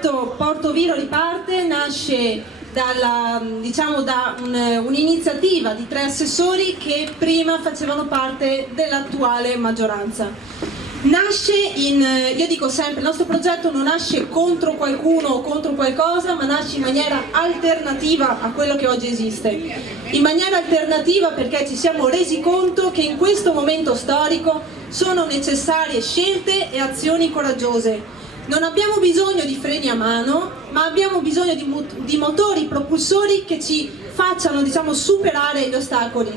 progetto Porto Viro riparte nasce da un'iniziativa di 3 assessori che prima facevano parte dell'attuale maggioranza. Nasce io dico sempre, il nostro progetto non nasce contro qualcuno o contro qualcosa, ma nasce in maniera alternativa a quello che oggi esiste. In maniera alternativa perché ci siamo resi conto che in questo momento storico sono necessarie scelte e azioni coraggiose. Non abbiamo bisogno di freni a mano, ma abbiamo bisogno di motori propulsori che ci facciano, superare gli ostacoli.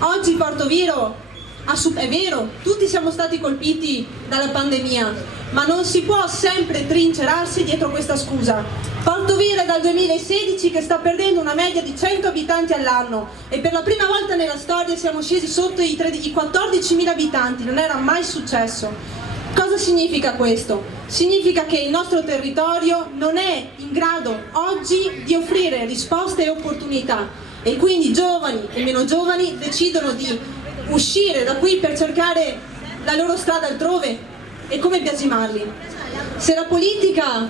Oggi Porto Viro, è vero, tutti siamo stati colpiti dalla pandemia, ma non si può sempre trincerarsi dietro questa scusa. Porto Viro è dal 2016 che sta perdendo una media di 100 abitanti all'anno e per la prima volta nella storia siamo scesi sotto i 14.000 abitanti, non era mai successo. Cosa significa questo? Significa che il nostro territorio non è in grado oggi di offrire risposte e opportunità e quindi giovani e meno giovani decidono di uscire da qui per cercare la loro strada altrove. E come biasimarli? Se la politica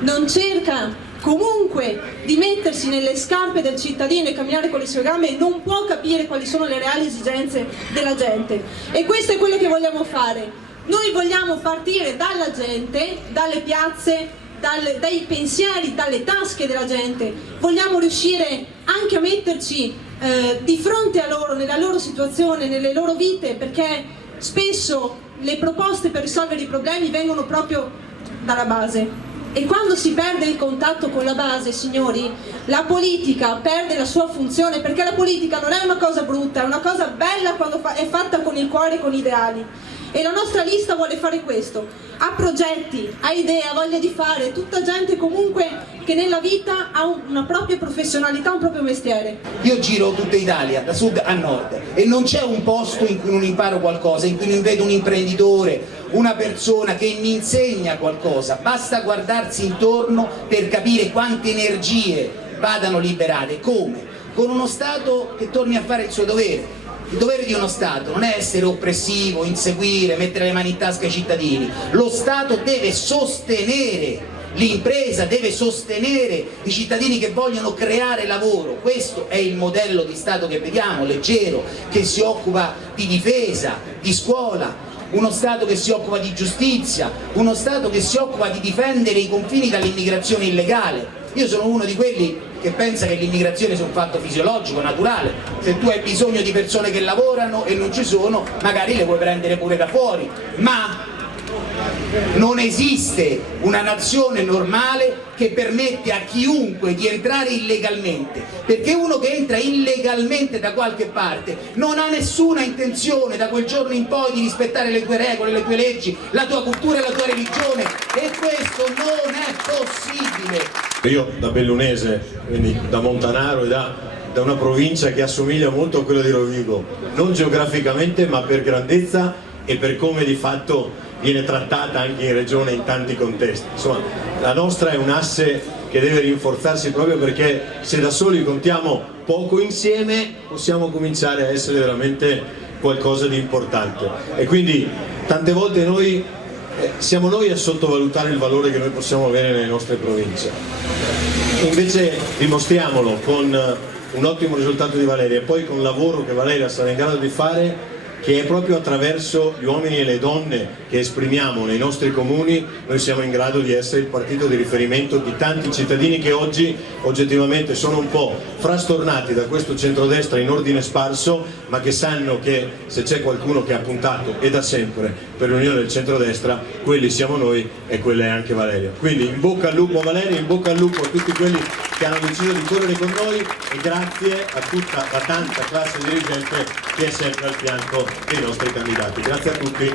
non cerca comunque di mettersi nelle scarpe del cittadino e camminare con le sue gambe, non può capire quali sono le reali esigenze della gente. E questo è quello che vogliamo fare. Noi vogliamo partire dalla gente, dalle piazze, dai pensieri, dalle tasche della gente. Vogliamo riuscire anche a metterci di fronte a loro, nella loro situazione, nelle loro vite, perché spesso le proposte per risolvere i problemi vengono proprio dalla base. E quando si perde il contatto con la base, signori, la politica perde la sua funzione, perché la politica non è una cosa brutta, è una cosa bella quando è fatta con il cuore e con gli ideali. E la nostra lista vuole fare questo, ha progetti, ha idee, ha voglia di fare, tutta gente comunque che nella vita ha una propria professionalità, un proprio mestiere. Io giro tutta Italia, da sud a nord, e non c'è un posto in cui non imparo qualcosa, in cui non vedo un imprenditore, una persona che mi insegna qualcosa. Basta guardarsi intorno per capire quante energie vadano liberate. Come? Con uno Stato che torni a fare il suo dovere. Il dovere di uno Stato non è essere oppressivo, inseguire, mettere le mani in tasca ai cittadini. Lo Stato deve sostenere l'impresa, deve sostenere i cittadini che vogliono creare lavoro. Questo è il modello di Stato che vediamo, leggero, che si occupa di difesa, di scuola, uno Stato che si occupa di giustizia, uno Stato che si occupa di difendere i confini dall'immigrazione illegale. Io sono uno di quelli che pensa che l'immigrazione sia un fatto fisiologico, naturale. Se tu hai bisogno di persone che lavorano e non ci sono, magari le puoi prendere pure da fuori, ma non esiste una nazione normale che permette a chiunque di entrare illegalmente, perché uno che entra illegalmente da qualche parte non ha nessuna intenzione da quel giorno in poi di rispettare le tue regole, le tue leggi, la tua cultura e la tua religione, e questo non è possibile. Io da bellunese, quindi da montanaro e da una provincia che assomiglia molto a quella di Rovigo, non geograficamente ma per grandezza e per come di fatto viene trattata anche in regione in tanti contesti. Insomma, la nostra è un asse che deve rinforzarsi proprio perché se da soli contiamo poco insieme possiamo cominciare a essere veramente qualcosa di importante. E quindi tante volte siamo noi a sottovalutare il valore che noi possiamo avere nelle nostre province. Invece dimostriamolo con un ottimo risultato di Valeria e poi con il lavoro che Valeria sarà in grado di fare, che è proprio attraverso gli uomini e le donne che esprimiamo nei nostri comuni, noi siamo in grado di essere il partito di riferimento di tanti cittadini che oggi oggettivamente sono un po' frastornati da questo centrodestra in ordine sparso, ma che sanno che se c'è qualcuno che ha puntato e da sempre per l'unione del centrodestra, quelli siamo noi e quella è anche Valeria. Quindi in bocca al lupo a Valeria, in bocca al lupo a tutti quelli che hanno deciso di correre con noi e grazie a tutta la tanta classe dirigente che è sempre al fianco dei nostri candidati. Grazie a tutti.